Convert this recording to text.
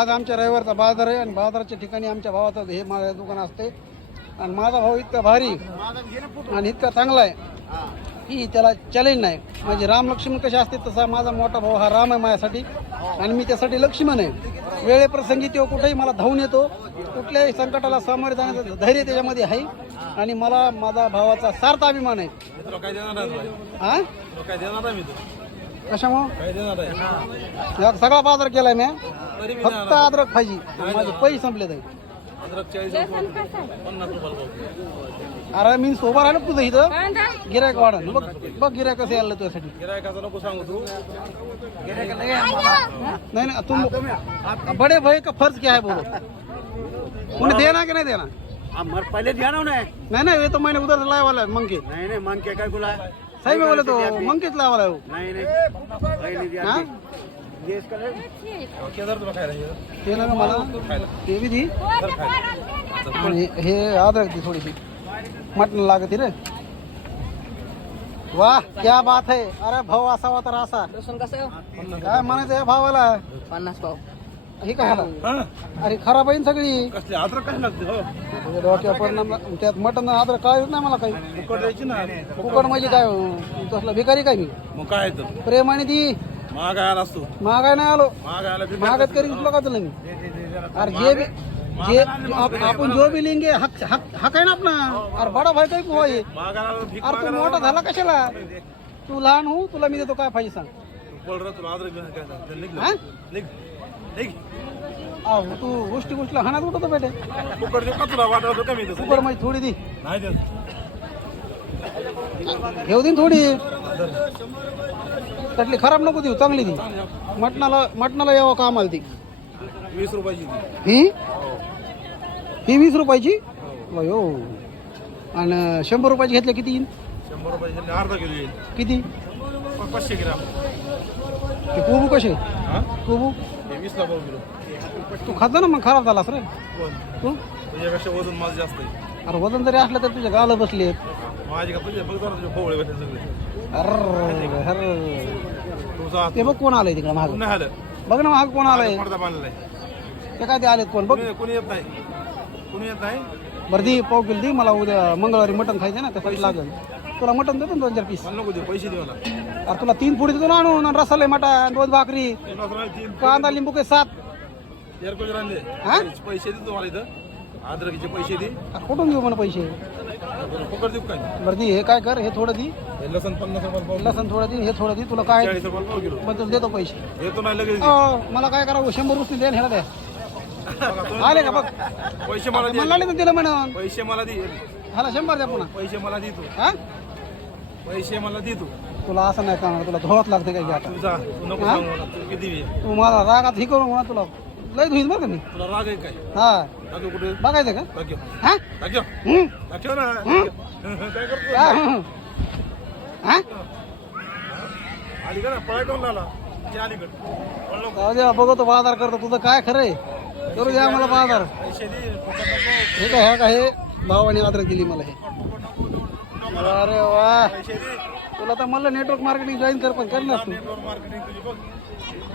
आज आमच्या रविवारचा बाजार आहे आणि बाजाराच्या ठिकाणी आमच्या भावाचं हे माझं दुकान असते. आणि माझा भाऊ इतका भारी आणि इतका चांगला आहे. की त्याला चॅलेंज नाही. म्हणजे राम लक्ष्मण कसे असते तसा माझा मोठा भाऊ हा राम आहे माझ्यासाठी. आणि मी त्यासाठी लक्ष्मण आहे. वेळेप्रसंगी तो कुठेही मला धावून येतो. कुठल्याही संकटाला सामोरे जाण्याचं धैर्य त्याच्यामध्ये आहे. आणि मला माझा भावाचा सार्थ अभिमान आहे. हा कशामुळं? सगळा बाजार केलाय मी. फक्त अद्रक पाहिजे माझे पैसे संपले पाव. अरे मी सोबत राहिलो तुझं इथं. गिरायक वाढ बघ बघ गिरायक कसं यायला तुझ्यासाठी. गिरायकाचं नको सांगू तू. नहीं नहीं तुम बड़े भाई का फर्ज क्या है बोलो? उन्हें देना कि नहीं देना अब मर पहले दिया ना उन्हें नहीं नहीं ये तो मैंने उधर से लाया वाला है मंकी नहीं नहीं मन के क्या खुला सही में बोले तो मंकी से लाया वाला है। वो नहीं। हाँ? हे. ते मला। ते बी दी आणि हे अद्रक दी थोडीशी मटण लागते रे। वाह क्या बात है। अरे भाऊ असावा तर असा काय म्हणायचं या भावाला पन्नास पाव। हे काय? हा? अरे खराब आहे ना सगळी. कसले? अद्रक काय लागते हो? डोक्यावर परिणाम त्यात मटण अद्रक काय नाही मला काही. फुकट द्यायची ना. फुकट म्हणजे काय हो? तसला भिकारी काय मी? मग काय तर? प्रेमाने दी महाग आला असतो. महागाय नाही आलो. महाग आला की महागात करी तुला का तुला मी? अरे जे भी जे आप- आपण जो भी लेंगे हक हक हक आहे ना आपला. अरे बडा भाई काय भीक अरे तू मोठा झाला कशाला? तू लहान हो तुला मी देतो काय पाहिजे सांग. बोल रे तुला अद्रक घेऊन काय झालं? निघ हा? निघ. अहो, तू गोष्टी गोष्टीला हाणात उठतो बेटे. फुकट देऊ का तुला वाटत कमी तसं. फुकट माझी थोडी दी. नाही देत. घेऊ दे ना थोडी. त्यातली खराब नको देऊ चांगली दी. मटणाला मटणाला यावं का आम्हाला ती? वीस रुपयाची ती. ही? ही. वीस रुपयाची? अयो. आणि शंभर रुपयाची घेतल्या किती येईन? शंभर रुपयाची अर्धा किलो येईल. किती? पाचशे ग्राम. ते कोबू कसे हा? कोबू? हे वीसला तू खाता ना मग खराब झालास रे. तू? तुझ्यापेक्षा वजन माझं जास्त आहे. अरे वजन जरी असलं तर तुझ्या गालं बसले माझी का तुझे? बघ जरा तुझे फोवळे भेटले सगळे. अरे अरे तुमचा हात ते बघ कोण आलंय तिकडे महाग नाही आलं? बघ ना महाग कोण आलंय. पडदा ते काय ते आलेत कोण? बघ. कुणी येत नाही. कुणी येत नाही? बरं दी पाव किलो दी. मला उद्या मंगळवारी मटण खायचं ना त्यासाठी लागेल. तुला मटण देतो ना दोन चार पीस नको दे पैसे दे मला. अरे तुला तीन पुढे देतो ना आणून आणि रसाला मटण दोन भाकरी कांदा लिंबू के सात. हा? पैसे दे तुम्हाला इथं. अद्रकीचे पैसे दे. अरे कुठून घेऊ म्हणा पैसे? फुकट देऊ काय? बरं दी हे काय कर हे थोडं दी. हे लसण पन्नास रुपये पाव लसण थोडं दी हे थोडं दी तुला काय चाळीस रुपये पाव किलो. पण तुला देतो पैसे. येतो नाही लगेच दे. अहो, मला काय करावं शंभर रुपये द्या ह्याला द्या. बघा, तो- आले का बघ? पैसे मला दे. मला नाही दिलं म्हणून. पैसे मला दे. ह्याला शंभर द्या पुन्हा. पैसे मला दे तू. हा? पैसे मला दे तू. तुला असं नाही करणार तुला धोळत लागते काय की आता तू जा तू नको हा? सांगू मला तू किती दे. तू मला रागात हे करून म्हणा तुला लय धुईन बरं का मी? तुला राग आहे काय? हा. कुठे? बघायचं का? दाखव. हा? दाखव. हम्म. दाखव ना. काय करतो हा, हं. हा? अलीकडे पळाय कोण आला ते अलीकडे पळलो जाऊ द्या बघतो बाजार करतो. तुझं काय खरंय करू द्या मला बाजार. पैसे दे. फुकट नको हे काय ह्या काय हे? भावाने आदर दिली मला हे. अरे वा. पैसे दे. तुला तर मला नेटवर्क मार्केटिंग जॉईन कर पण करणार तू. नेटवर्क मार्केटिंग तुझी बघ.